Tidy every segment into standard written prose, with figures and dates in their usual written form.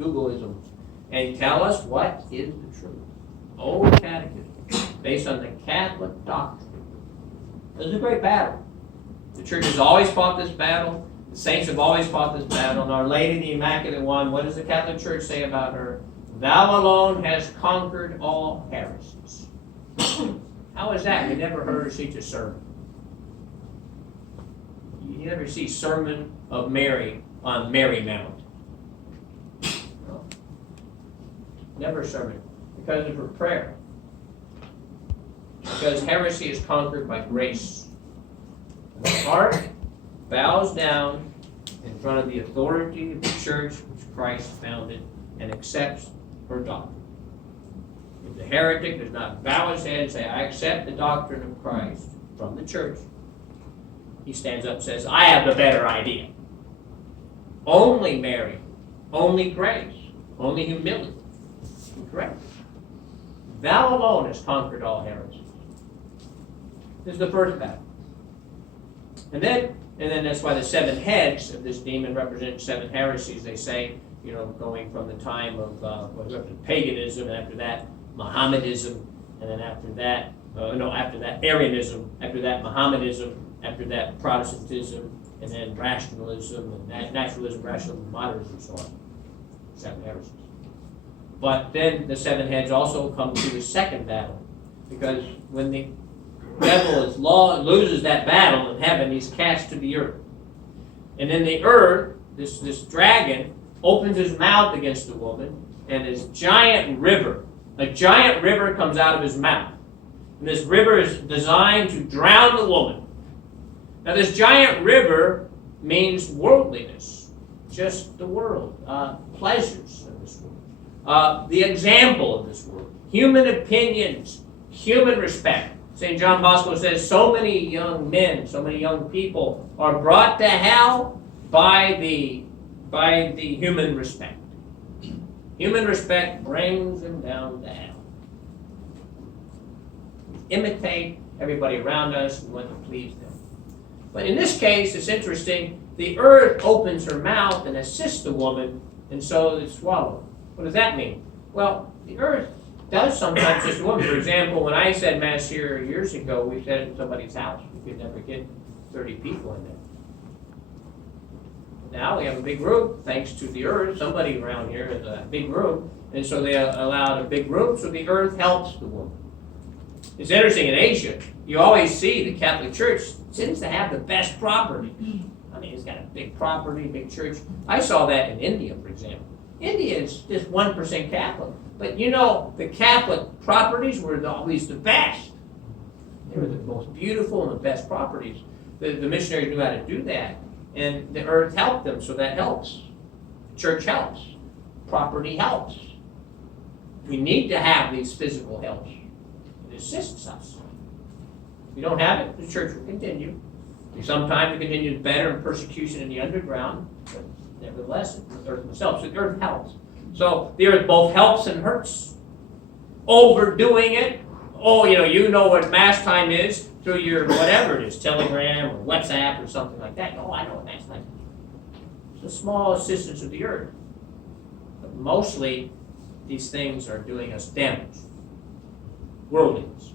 Googleisms, and tell us what is the truth. Old Catechism, based on the Catholic doctrine. This is a great battle. The Church has always fought this battle. The saints have always fought this battle. And Our Lady, the Immaculate One, what does the Catholic Church say about her? Thou alone hast conquered all heresies. How is that? We never heard her teach a sermon. You never see Sermon of Mary on Mary Mount. No. Never a sermon. Because of her prayer. Because heresy is conquered by grace. And the heart bows down in front of the authority of the church which Christ founded and accepts her doctrine. If the heretic does not bow his head and say, I accept the doctrine of Christ from the church, he stands up and says, I have the better idea. Only Mary, only grace, only humility. Correct. Thou alone hast conquered all heresies. This is the first battle. And then that's why the 7 heads of this demon represent 7 heresies. They say, going from the time of paganism, and after that Mohammedanism, and then after that Arianism, after that Mohammedanism, after that Protestantism, and then rationalism, and naturalism, rationalism, modernism, and so on. 7 heresies. But then the 7 heads also come to the second battle, because when the devil loses that battle in heaven, he's cast to the earth. And in the earth, this dragon opens his mouth against the woman, and a giant river comes out of his mouth. And this river is designed to drown the woman. Now this giant river means worldliness, just the world, pleasures of this world, the example of this world, human opinions, human respect. St. John Bosco says so many young men, so many young people are brought to hell by the human respect. Human respect brings them down to hell. We imitate everybody around us and want to please them. But in this case, it's interesting. The earth opens her mouth and assists the woman, and so it's swallowed. What does that mean? Well, the earth does sometimes assist a woman. For example, when I said Mass here years ago, we said it in somebody's house. We could never get 30 people in there. Now we have a big room, thanks to the earth. Somebody around here has a big room, and so they allowed a big room, so the earth helps the woman. It's interesting, in Asia, you always see the Catholic Church seems to have the best property. I mean, it's got a big property, big church. I saw that in India, for example. India is just 1% Catholic. But the Catholic properties were always the best. They were the most beautiful and the best properties. The missionaries knew how to do that. And the earth helped them, so that helps. The church helps. Property helps. We need to have these physical helps. It assists us. If we don't have it, the church will continue. Sometimes it continues better in persecution in the underground, but nevertheless, the earth itself. So the earth helps. So the earth both helps and hurts. Overdoing it. Oh, you know what Mass time is through your whatever it is, Telegram or WhatsApp or something like that. Oh, I know what Mass time is. It's a small assistance of the earth. But mostly, these things are doing us damage. Worldliness.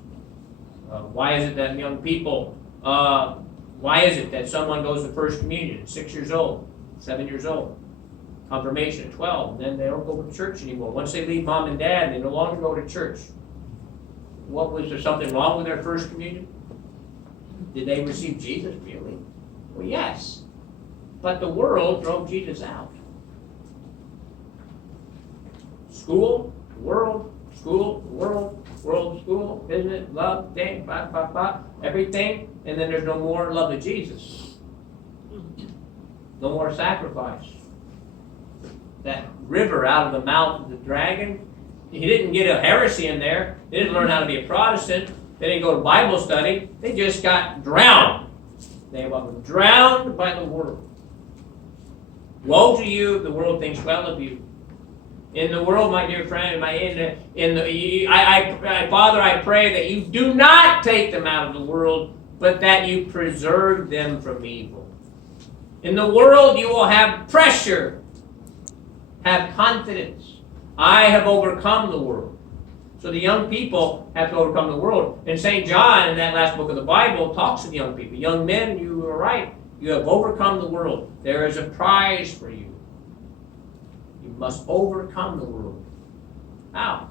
Why is it that young people, why is it that someone goes to First Communion at 6 years old, 7 years old? Confirmation at 12, and then they don't go to church anymore. Once they leave mom and dad, they no longer go to church. Was there something wrong with their first communion? Did they receive Jesus really? Well, yes. But the world drove Jesus out. School, world, school, business, love, thing, everything, and then there's no more love of Jesus. No more sacrifice. That river out of the mouth of the dragon, he didn't get a heresy in there. They didn't learn how to be a Protestant. They didn't go to Bible study. They just got drowned. They were drowned by the world. Woe to you if the world thinks well of you. In the world, my dear friend, Father, I pray that you do not take them out of the world, but that you preserve them from evil. In the world, you will have pressure. Have confidence. I have overcome the world. So the young people have to overcome the world. And St. John, in that last book of the Bible, talks to the young people. Young men, you are right. You have overcome the world. There is a prize for you. You must overcome the world. How?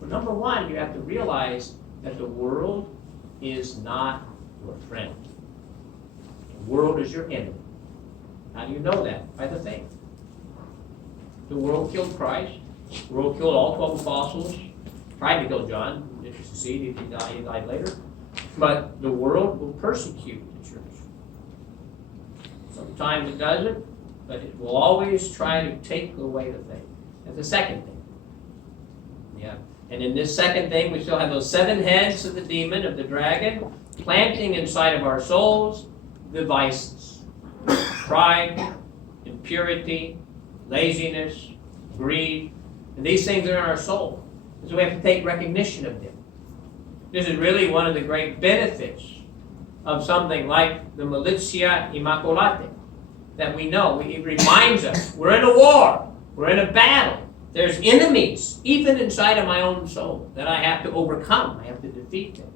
Well, number one, you have to realize that the world is not your friend. The world is your enemy. How do you know that? By the faith. The world killed Christ. The world killed all 12 apostles. Tried to kill John. Didn't succeed. He died later. But the world will persecute the church. Sometimes it doesn't, but it will always try to take away the faith. That's the second thing. Yeah. And in this second thing, we still have those 7 heads of the demon, of the dragon, planting inside of our souls the vices. Pride, impurity, laziness, greed. And these things are in our soul. And so we have to take recognition of them. This is really one of the great benefits of something like the Militia Immaculate, that we know. It reminds us we're in a war. We're in a battle. There's enemies, even inside of my own soul, that I have to overcome. I have to defeat them.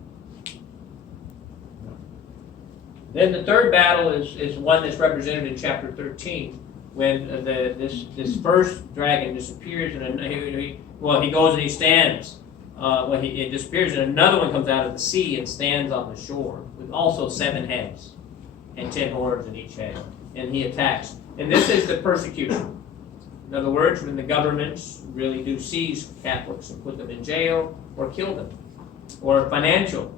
Then the third battle is one that's represented in chapter 13, when this first dragon disappears, and he goes and he stands. It disappears, and another one comes out of the sea and stands on the shore, with also 7 heads and 10 horns in each head, and he attacks. And this is the persecution. In other words, when the governments really do seize Catholics and put them in jail or kill them, or financial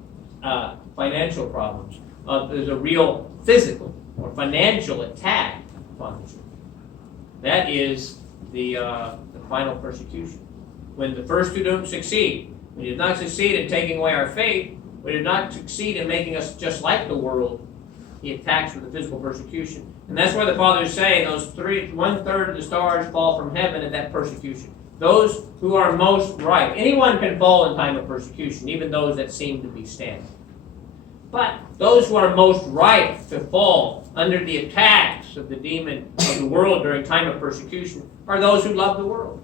problems. There's a real physical or financial attack upon the church. That is the final persecution. When the first two don't succeed, we did not succeed in taking away our faith, we did not succeed in making us just like the world, he attacks with the physical persecution. And that's why the fathers say those 1/3 of the stars fall from heaven at that persecution. Those who are most right. Anyone can fall in time of persecution, even those that seem to be standing. But those who are most right to fall under the attacks of the demon of the world during time of persecution are those who love the world,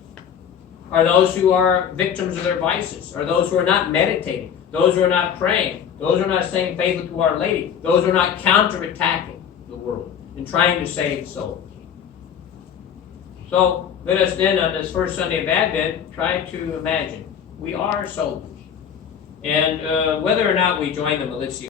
are those who are victims of their vices, are those who are not meditating, those who are not praying, those who are not staying faithful to Our Lady, those who are not counterattacking the world and trying to save souls. So let us then, on this first Sunday of Advent, try to imagine we are soldiers. And whether or not we join the militia